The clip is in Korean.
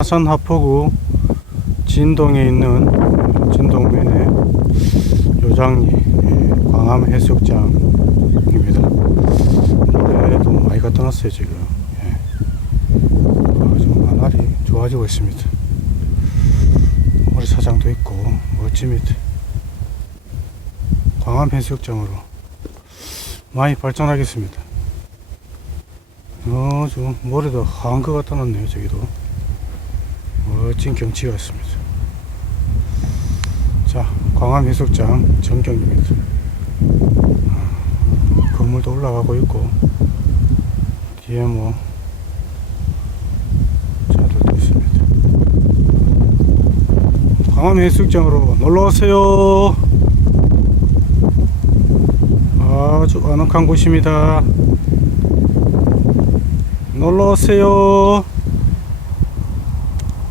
하산 하포구 진동에 있는 진동면의 요장리 예, 광암 해수욕장입니다. 물에도 많이 갖다 놨어요 지금. 예. 아, 좀 나날이 좋아지고 있습니다. 모래사장도 있고 멋집니다. 광암 해수욕장으로 많이 발전하겠습니다. 어, 좀 모래도 하한 것 갖다 놨네요 저기도. 멋진 경치가 있습니다. 자, 광암 해수욕장 전경입니다. 아, 건물도 올라가고 있고 뒤에 뭐 차들도 있습니다. 광암 해수욕장으로 놀러 오세요. 아주 아늑한 곳입니다. 놀러 오세요.